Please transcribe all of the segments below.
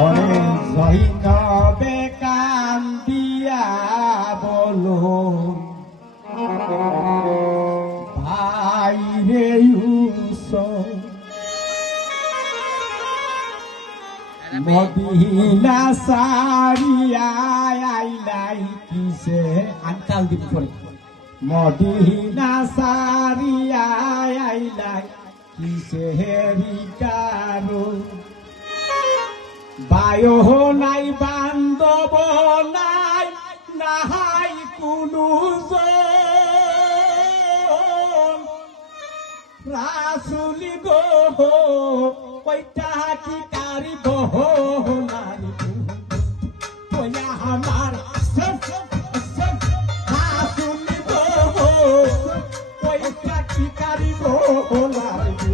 ওরে জৈনবে কান্দিয়া বলো ভাই রে ইউসুফ মদিনা সারিয়া আইলাই কিসে আনকাল দিন করে মদিনা সারিয়া আইলাই কিসে হেরিকারো বায়ো নাই বান্ধব নাই নাহাই কোনো রাসুলি গো ওইটা কি কারি বহ নারী ওয়া আমার রাসুলি গো ওইটা কি কারি বহ নারী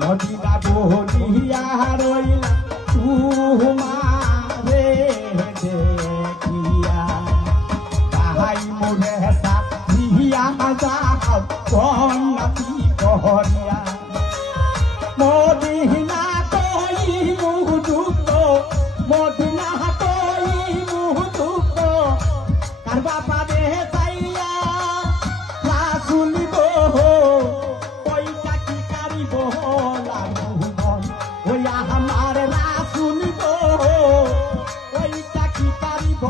মদিনা বলিয়া রইলা তুমারে দেখিয়া তাহাই মোরে সাথিয়া যাও কন্যাতি করিয়া মদিনা কই মুহুদুক মদিনা কই মুহুদুক কার বাপা দে চাইয়া রাসুল গো ওইটা কি কারিব আমার রাসুল গো ওইটা কি কারিব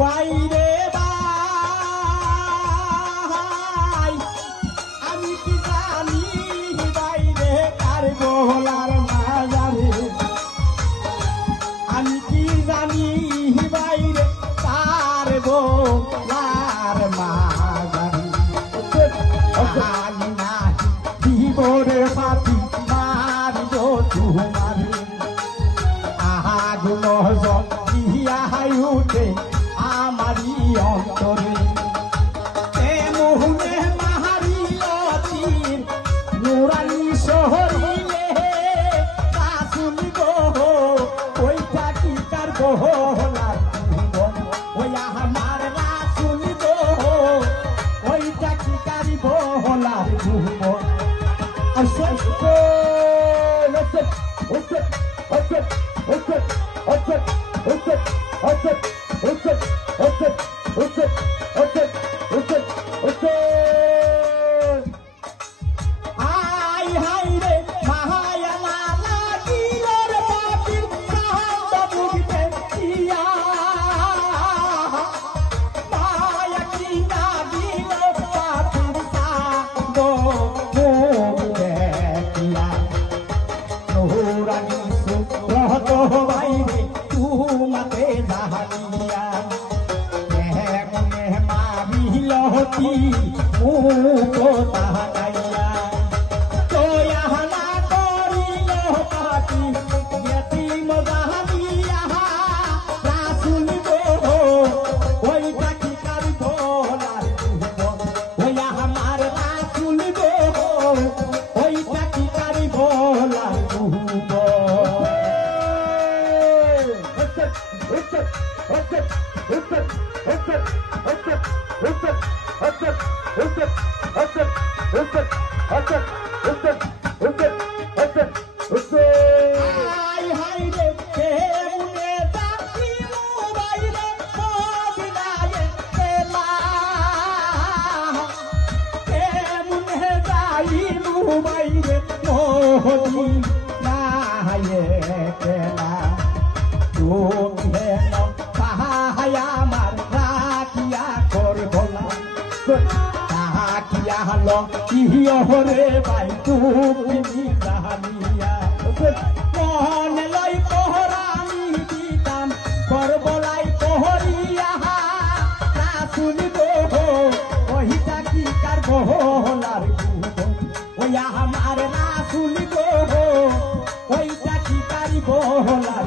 বাইরে ভাই আমি কি জানি বাইরে কার গোলার মাজারে আমি কি জানি বাইরে কার গোলার মাজারে না জীবরে পাতি মারিব তোমারে আগুলো জিয়া উঠে আমারি অন্তরে মোহনে মাহারিল তীর নুরানি শহরিলে রাসুল গো ওইটা কি কার গোলার ওই আমার রাসুল গো ওইটা কি কারি গোলার পাহায়া আমার তাহাকিয়া হলো ইহিও রে ভাই তুমি জানিয়া মনে লই পোহরানি দিতাম করবলাই পোহরিয়া না শুনিব ওইটা কি কার বহলার ওই আমার না শুনিব ওইটা কি কারি বহলার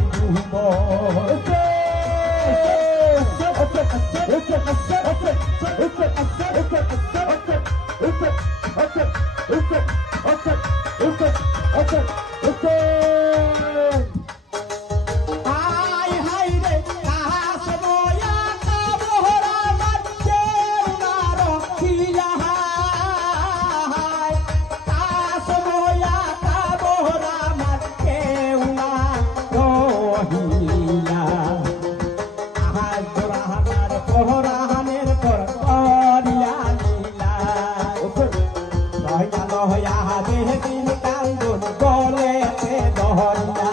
হাই হাই রে কাহাস বয়া কা বহরা মাঝে উনার কিলা হাই কাহাস বয়া কা বহরা মাঝে উনার রহিলা আহাই গোরাহানার বহরাহানের পর করিয়া লীলা রহিলা লহয়া দেহ দিন কান্দন গলেতে দহরিয়া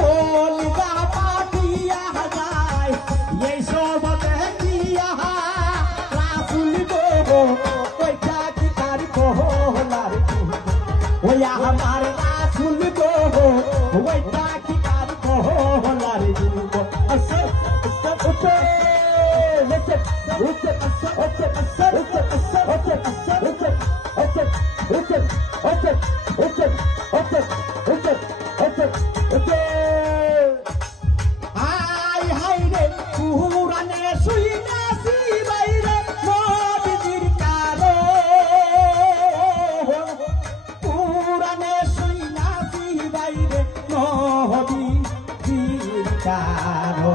কলিজা পাটিয়া যায় এই সব দেখিয়া রাসুল গো ওইটা কি কার বহলার ওই আমার রাসুল গো ওইটা কি কার বহলার আসে হাই হাই রে পুরানে শুইনা শিবাইরে নদীর কারো পুরানে শুইনা শিবাইরে নদীর কারো